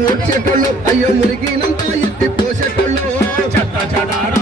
వచ్చేటోళ్ళు అయ్యో మురిగినంత ఎత్తి పోసేటోళ్ళు. చెత్త చెడారా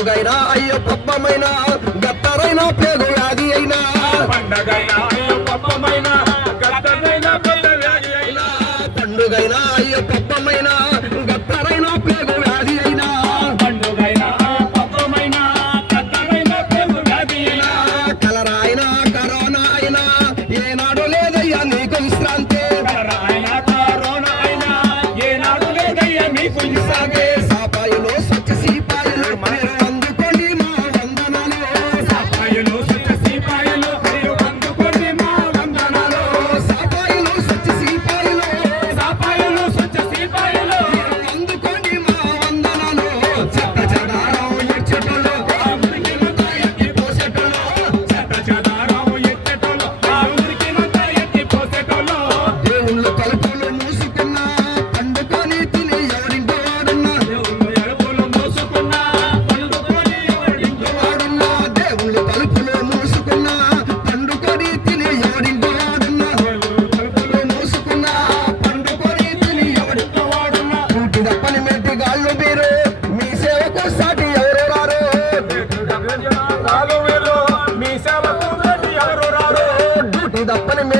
పండుగైనా అయ్యో పప్పమైనా గత్తరైనా పేద వ్యాధి అయినా. పండగైనా అయ్యో పప్పమైన గత్తరైనా పేద వ్యాధి అయినా. పండుగైనా అయ్యో పప్పమైనా ಇದಪ್ಪನ ಮೇಲೆ